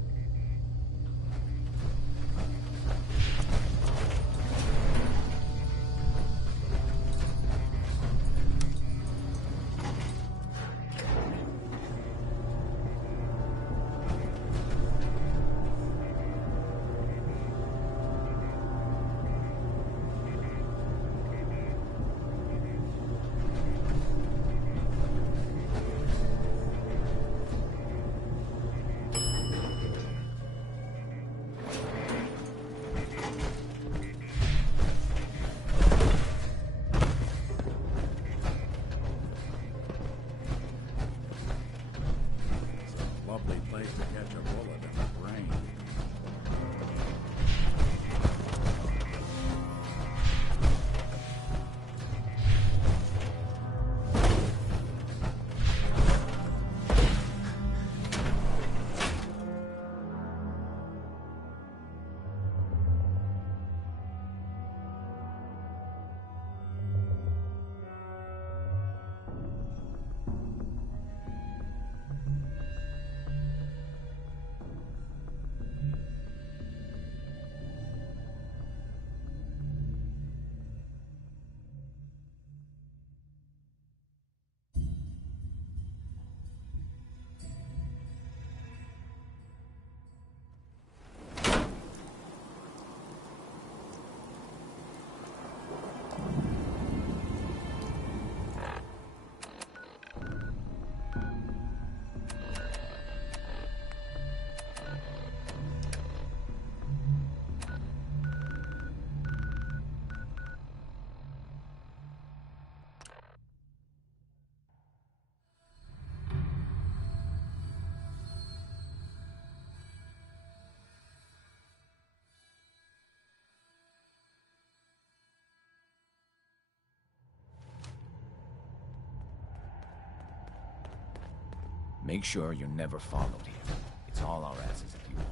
Make sure you're never followed here. It's all our asses if you want.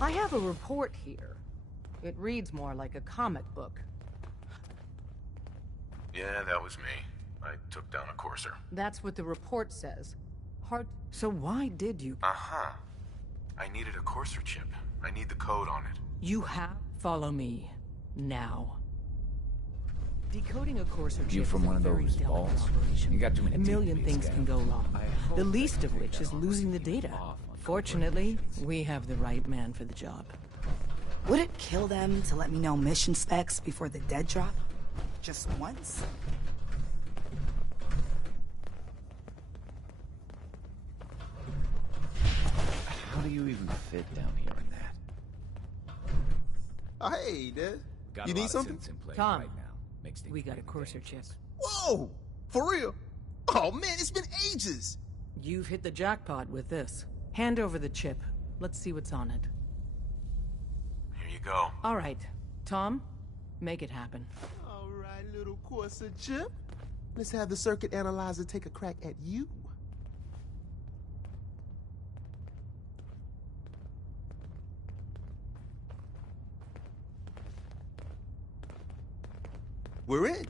I have a report here. It reads more like a comic book. Yeah, that was me. I took down a courser. That's what the report says. So why did you... Uh-huh. I needed a courser chip. I need the code on it. You have... Follow me. Now. Decoding a courser chip You from is one a of very those delicate vaults? operation. You got too many A million database things scans. can go wrong. The least of which is losing the data. Fortunately, we have the right man for the job. Would it kill them to let me know mission specs before the dead drop? Just once? How do you even fit down here in that? Hey, Des. Got You a need lot of something? sense in play Tom, right now. Makes things we got a plain courser chip. Whoa! For real? Oh, man, it's been ages. You've hit the jackpot with this. Hand over the chip. Let's see what's on it. Here you go. All right. Tom, make it happen. All right, little Corsa chip. Let's have the circuit analyzer take a crack at you. We're in.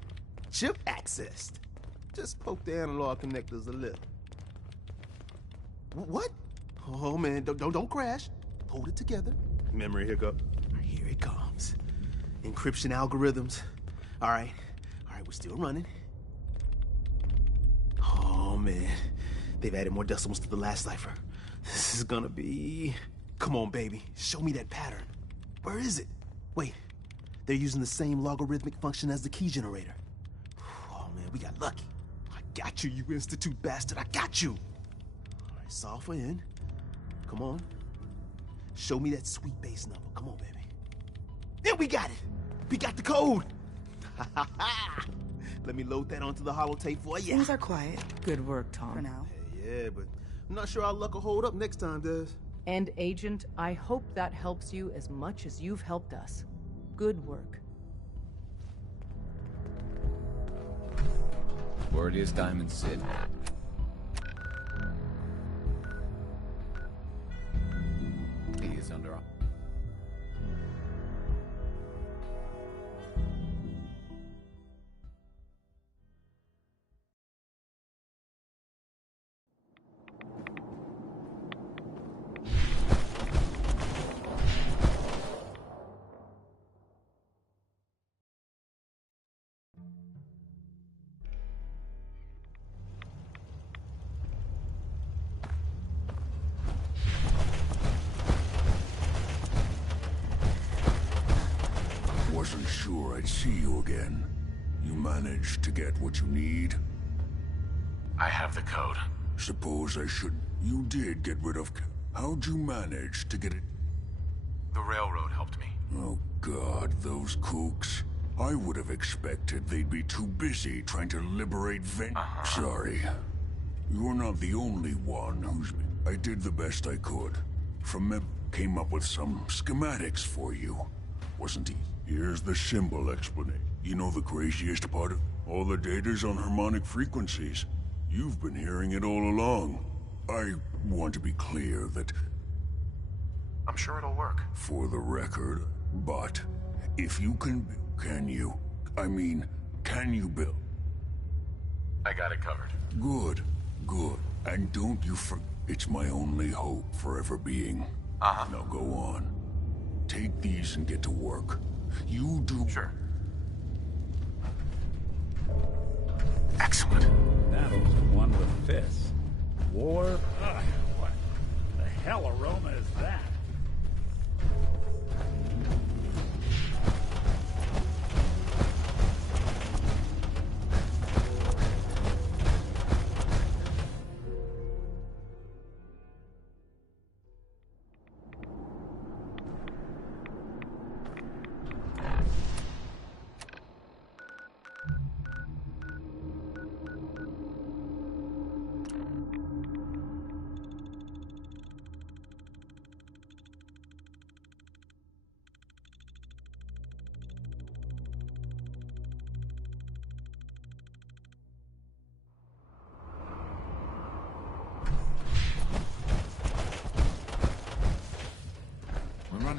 Chip accessed. Just poke the analog connectors a little. What? Oh man, don't crash. Hold it together. Memory hiccup. Here it comes. Encryption algorithms. All right, we're still running. Oh man, they've added more decimals to the last cipher. This is gonna be... Come on, baby, show me that pattern. Where is it? Wait, they're using the same logarithmic function as the key generator. Oh man, we got lucky. I got you, you Institute bastard, I got you. All right, solve for n. Come on. Show me that sweet base number. Come on, baby. Then we got it. We got the code. Let me load that onto the holotape for you. Things are quiet. Good work, Tom. For now. Yeah, but I'm not sure our luck will hold up next time, Des. And Agent, I hope that helps you as much as you've helped us. Good work. Word is Diamond Sid. He is under... Wasn't sure I'd see you again. You managed to get what you need? I have the code. Suppose I should... You did get rid of... How'd you manage to get it? The railroad helped me. Oh God, those kooks. I would have expected they'd be too busy trying to liberate Sorry. You're not the only one who's... I did the best I could. Came up with some schematics for you. Wasn't he? Here's the symbol explanation. You know the craziest part of... All the data's on harmonic frequencies. You've been hearing it all along. I want to be clear that... I'm sure it'll work. For the record, but... If you can you? I mean, can you build? I got it covered. Good. And don't you it's my only hope for ever being. Now go on. Take these and get to work. You do... Sure. Excellent. Battles are won with fists. War? What the hell aroma is that?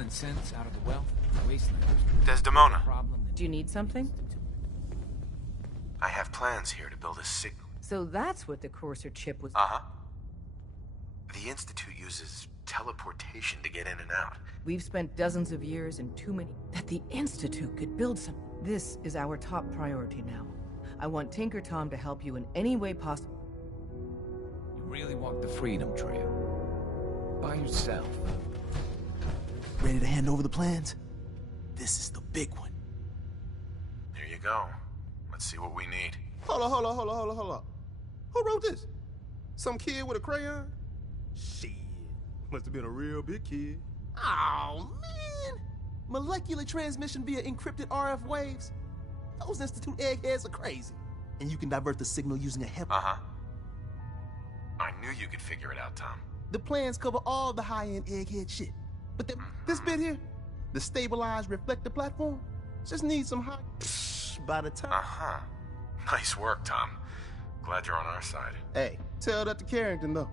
common sense out of the wealth of wastelanders. Desdemona. Do you need something? I have plans here to build a signal. So that's what the Courser chip was. Uh-huh. The Institute uses teleportation to get in and out. We've spent dozens of years and too many that the Institute could build some. This is our top priority now. I want Tinker Tom to help you in any way possible. You really walk the Freedom Trail. By yourself. Ready to hand over the plans? This is the big one. Here you go. Let's see what we need. Hold on. Who wrote this? Some kid with a crayon? Shit. Must have been a real big kid. Oh, man! Molecular transmission via encrypted RF waves? Those Institute eggheads are crazy. And you can divert the signal using a HEPA. Uh-huh. I knew you could figure it out, Tom. The plans cover all the high-end egghead shit. But this bit here, the stabilized reflector platform, just needs some high... by the time... Uh-huh. Nice work, Tom. Glad you're on our side. Hey, tell that to Carrington, though.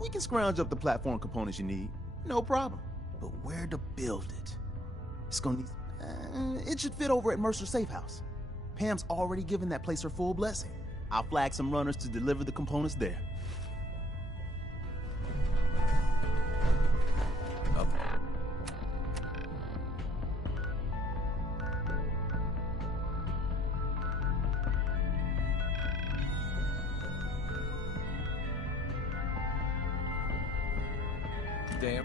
We can scrounge up the platform components you need. No problem. But where to build it? It's gonna need... it should fit over at Mercer's safe house. Pam's already given that place her full blessing. I'll flag some runners to deliver the components there. Damn.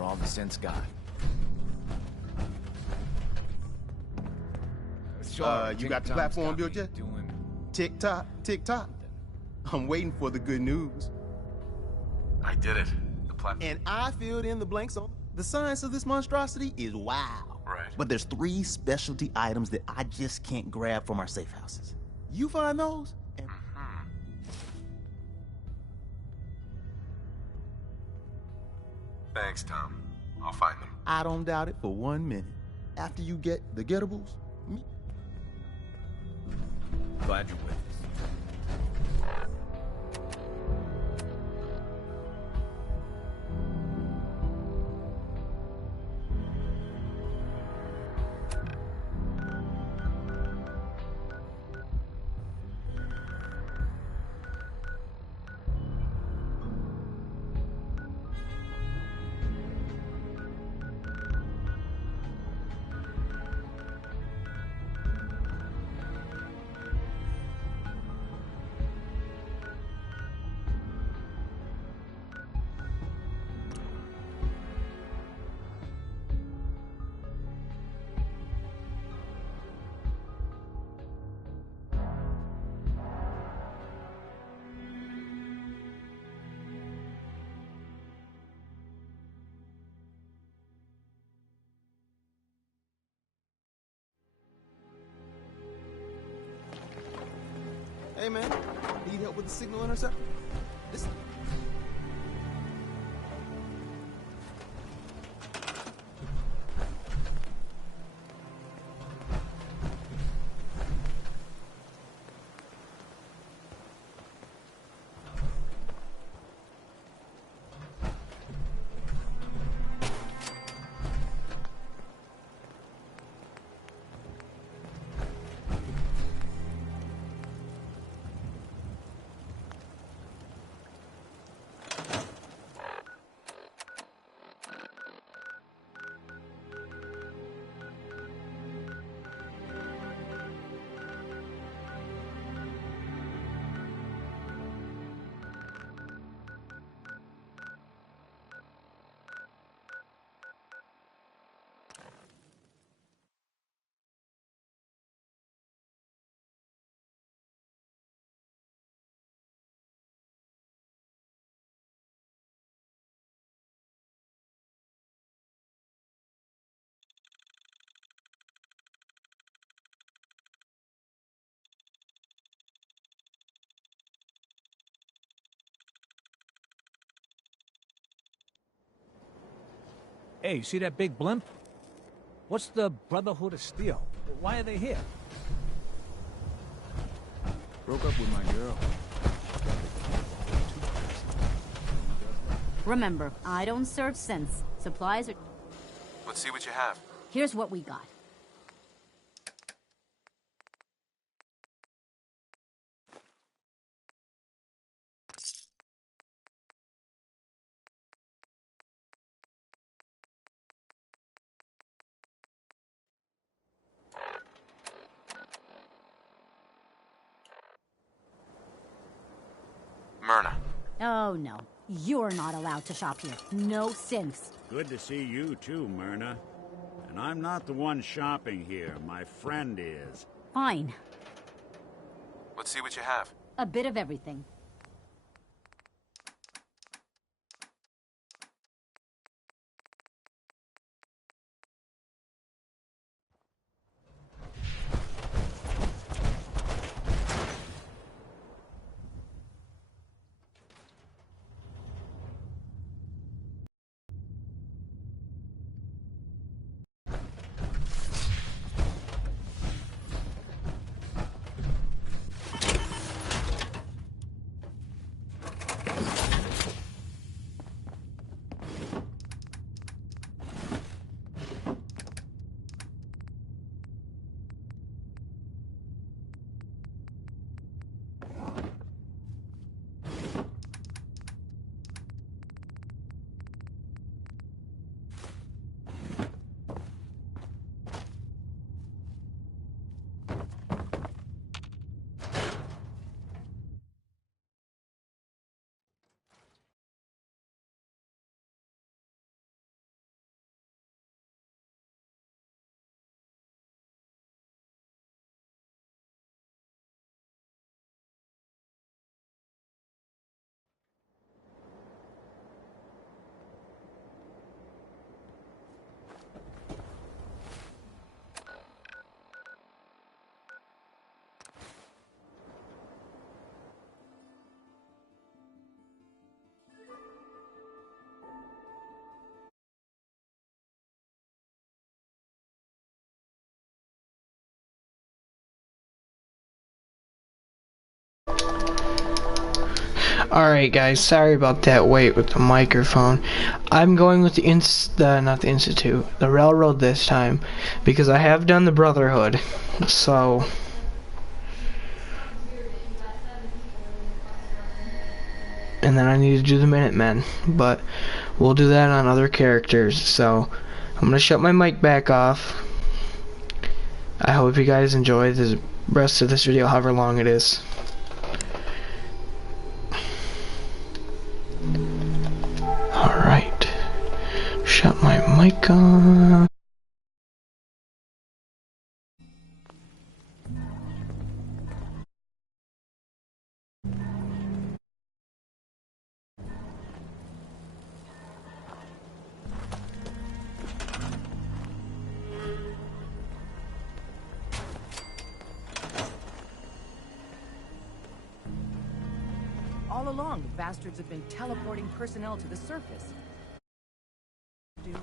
All the sense got. You got the platform built yet? Tick tock. I'm waiting for the good news. I did it. The platform. And I filled in the blanks on the science of this monstrosity is wow. Right. But there's 3 specialty items that I just can't grab from our safe houses. You find those? And Thanks, Tom. I'll find them. I don't doubt it for 1 minute. After you get the gettables, me. Glad you're with us. Hey, man. Need help with the signal interceptor? This... Hey, you see that big blimp? What's the Brotherhood of Steel? Why are they here? Broke up with my girl. Remember, I don't serve sense. Supplies are... Let's see what you have. Here's what we got. Myrna. Oh, no. You're not allowed to shop here. No synths. Good to see you too, Myrna. And I'm not the one shopping here. My friend is. Fine. Let's see what you have. A bit of everything. Alright guys, sorry about that wait with the microphone. I'm going with not the Institute, the Railroad this time, because I have done the Brotherhood, so... And then I need to do the Minutemen, but we'll do that on other characters, so... I'm gonna shut my mic back off. I hope you guys enjoy the rest of this video, however long it is. Alright, shut my mic off. All along, the bastards have been teleporting personnel to the surface. Dude.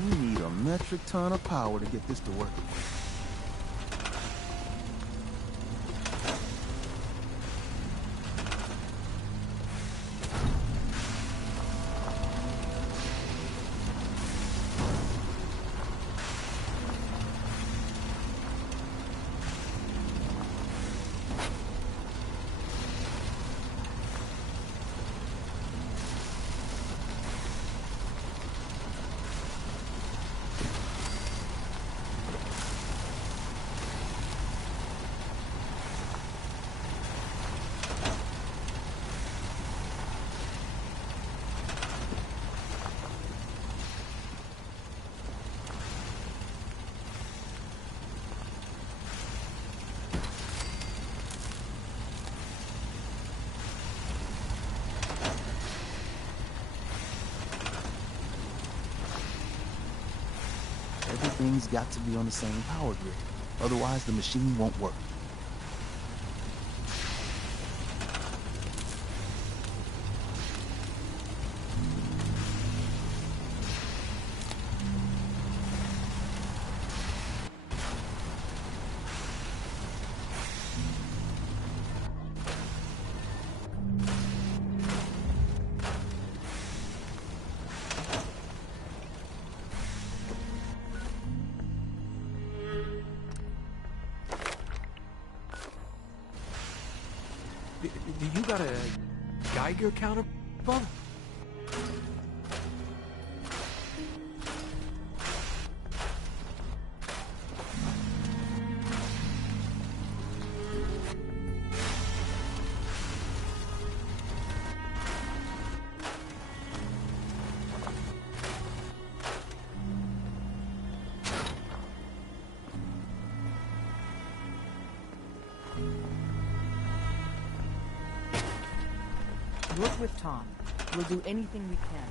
We need a metric ton of power to get this to work. Everything's got to be on the same power grid. Otherwise, the machine won't work. Do you got a Geiger counter, Bub? Work with Tom. We'll do anything we can.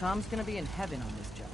Tom's gonna be in heaven on this job.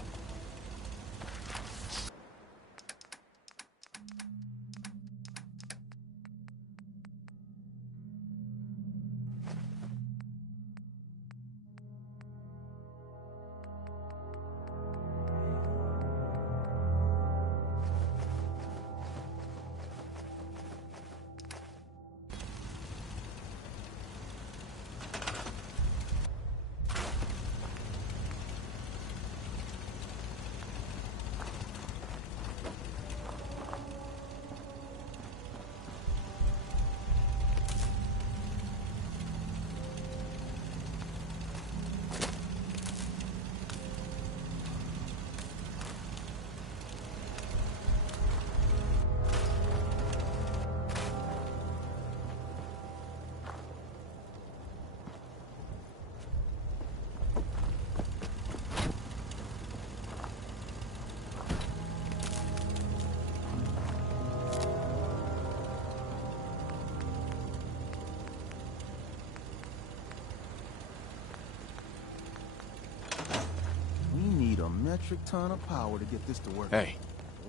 We need a metric ton of power to get this to work. Hey.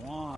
One.